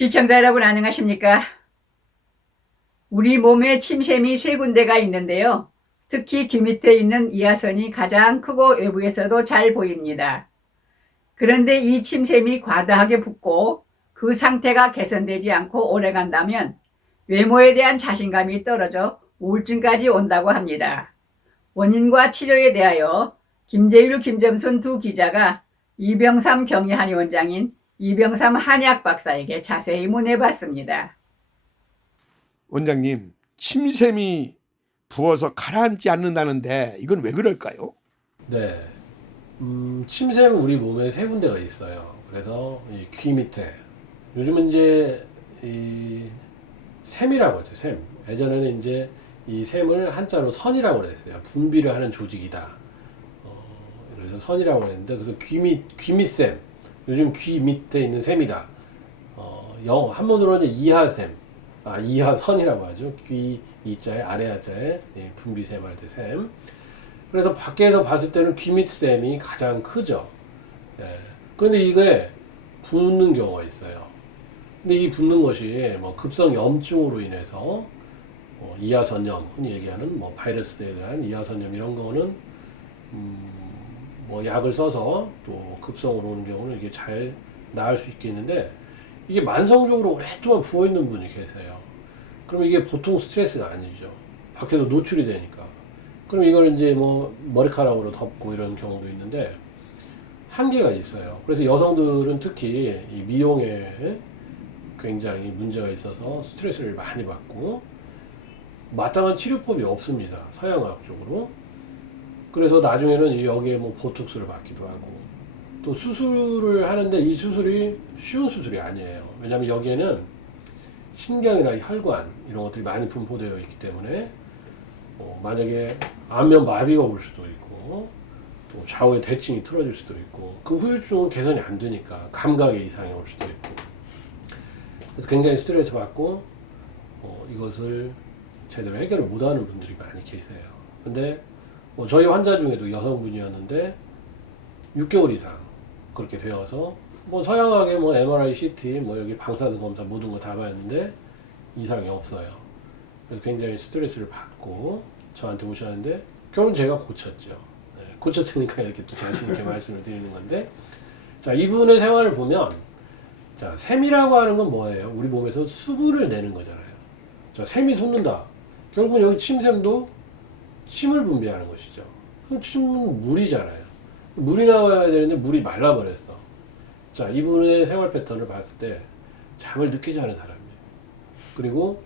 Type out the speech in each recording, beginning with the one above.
시청자 여러분 안녕하십니까? 우리 몸에 침샘이 세 군데가 있는데요. 특히 귀 밑에 있는 이하선이 가장 크고 외부에서도 잘 보입니다. 그런데 이 침샘이 과다하게 붓고 그 상태가 개선되지 않고 오래간다면 외모에 대한 자신감이 떨어져 우울증까지 온다고 합니다. 원인과 치료에 대하여 김재율, 김점순 두 기자가 이병삼 경희한의원장인 이병삼 한의학 박사에게 자세히 문해봤습니다. 원장님, 침샘이 부어서 가라앉지 않는다는데 이건 왜 그럴까요? 네. 침샘은 우리 몸에 세 군데가 있어요. 그래서 이 귀 밑에, 요즘은 이제 이 샘이라고 하죠. 샘. 예전에는 이제 이 샘을 한자로 선이라고 그랬어요. 분비를 하는 조직이다. 그래서 선이라고 그랬는데, 그래서 귀 밑샘. 요즘 귀 밑에 있는 샘이다. 한문으로는 이하샘. 이하선이라고 하죠. 귀 이자에 아래 하자에 분비샘 할 때 샘. 그래서 밖에서 봤을 때는 귀 밑샘이 가장 크죠. 예. 그런데 이게 붓는 경우가 있어요. 근데 이 붓는 것이 뭐 급성 염증으로 인해서 이하선염, 흔히 얘기하는 뭐 바이러스에 대한 이하선염 이런 거는 뭐 약을 써서 또 급성으로 오는 경우는 이게 잘 나을 수 있겠는데, 이게 만성적으로 오랫동안 부어있는 분이 계세요. 그럼 이게 보통 스트레스가 아니죠. 밖에서 노출이 되니까. 그럼 이걸 이제 뭐 머리카락으로 덮고 이런 경우도 있는데 한계가 있어요. 그래서 여성들은 특히 이 미용에 굉장히 문제가 있어서 스트레스를 많이 받고 마땅한 치료법이 없습니다. 서양의학적으로. 그래서 나중에는 여기에 뭐 보톡스를 받기도 하고, 또 수술을 하는데 이 수술이 쉬운 수술이 아니에요. 왜냐하면 여기에는 신경이나 혈관 이런 것들이 많이 분포되어 있기 때문에 만약에 안면 마비가 올 수도 있고, 또 좌우의 대칭이 틀어질 수도 있고, 그 후유증은 개선이 안 되니까 감각의 이상이 올 수도 있고, 그래서 굉장히 스트레스 받고 이것을 제대로 해결을 못하는 분들이 많이 계세요. 근데 저희 환자 중에도 여성분이었는데 6개월 이상 그렇게 되어서 뭐 서양하게 뭐 MRI, CT, 뭐 여기 방사선 검사 모든 거 다 봤는데 이상이 없어요. 그래서 굉장히 스트레스를 받고 저한테 오셨는데 결국 제가 고쳤죠. 네, 고쳤으니까 이렇게 또 자신 있게 말씀을 드리는 건데, 자, 이분의 생활을 보면, 자, 샘이라고 하는 건 뭐예요? 우리 몸에서 수분을 내는 거잖아요. 자, 샘이 솟는다. 결국은 여기 침샘도 침을 분비하는 것이죠. 그럼 침은 물이잖아요. 물이 나와야 되는데 물이 말라버렸어. 자, 이분의 생활 패턴을 봤을 때 잠을 늦게 자는 사람이에요. 그리고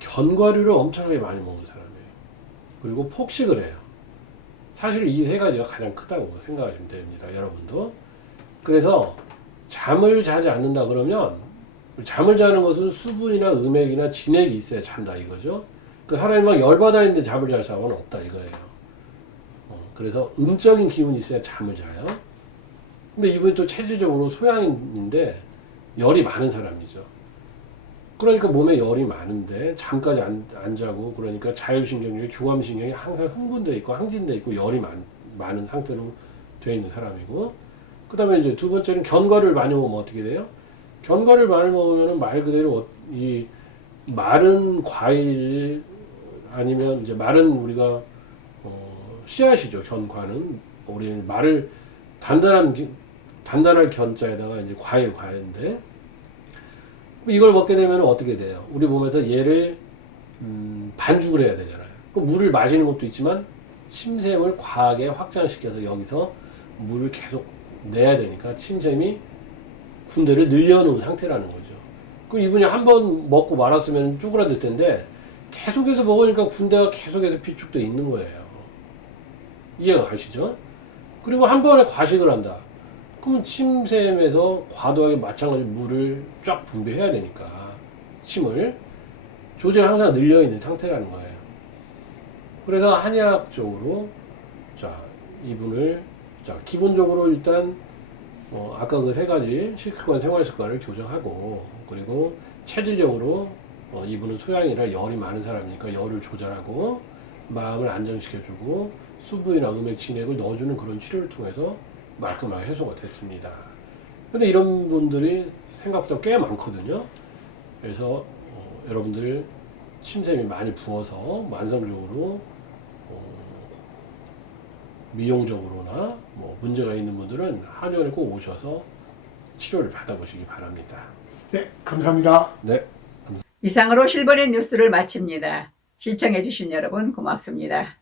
견과류를 엄청나게 많이 먹는 사람이에요. 그리고 폭식을 해요. 사실 이 세 가지가 가장 크다고 생각하시면 됩니다, 여러분도. 그래서 잠을 자지 않는다 그러면, 잠을 자는 것은 수분이나 음액이나 진액이 있어야 잔다 이거죠. 그 사람이 막 열받아 있는데 잠을 잘 사람은 없다 이거예요. 그래서 음적인 기운이 있어야 잠을 자요. 근데 이분이 또 체질적으로 소양인데 열이 많은 사람이죠. 그러니까 몸에 열이 많은데 잠까지 안 자고, 그러니까 자율신경계, 교감신경이 항상 흥분되어 있고 항진되어 있고 열이 많은 상태로 되어 있는 사람이고, 그 다음에 이제 두 번째는 견과류를 많이 먹으면 어떻게 돼요? 견과류를 많이 먹으면 말 그대로 이 마른 과일 아니면 이제 마른 우리가 씨앗이죠. 견과는 우리 말을 단단한 견자에다가 이제 과일인데, 이걸 먹게 되면 어떻게 돼요? 우리 몸에서 얘를 반죽을 해야 되잖아요. 물을 마시는 것도 있지만 침샘을 과하게 확장시켜서 여기서 물을 계속 내야 되니까 침샘이 군대를 늘려놓은 상태라는 거죠. 그 이분이 한 번 먹고 말았으면 쪼그라들 텐데 계속해서 먹으니까 군대가 계속해서 비축돼 있는 거예요. 이해가 가시죠? 그리고 한 번에 과식을 한다. 그러면 침샘에서 과도하게 마찬가지로 물을 쫙 분비해야 되니까 침을 조제를 항상 늘려 있는 상태라는 거예요. 그래서 한의학적으로 자, 이분을 기본적으로 일단 아까 그 세 가지 식습관, 생활습관을 교정하고, 그리고 체질적으로 이분은 소양이라 열이 많은 사람이니까 열을 조절하고 마음을 안정시켜주고 수분이나 음액, 진액을 넣어주는 그런 치료를 통해서 말끔하게 해소가 됐습니다. 근데 이런 분들이 생각보다 꽤 많거든요. 그래서 여러분들 침샘이 많이 부어서 만성적으로 미용적으로나 뭐 문제가 있는 분들은 한의원에 꼭 오셔서 치료를 받아보시기 바랍니다. 네, 감사합니다. 네. 이상으로 실버넷 뉴스를 마칩니다. 시청해주신 여러분 고맙습니다.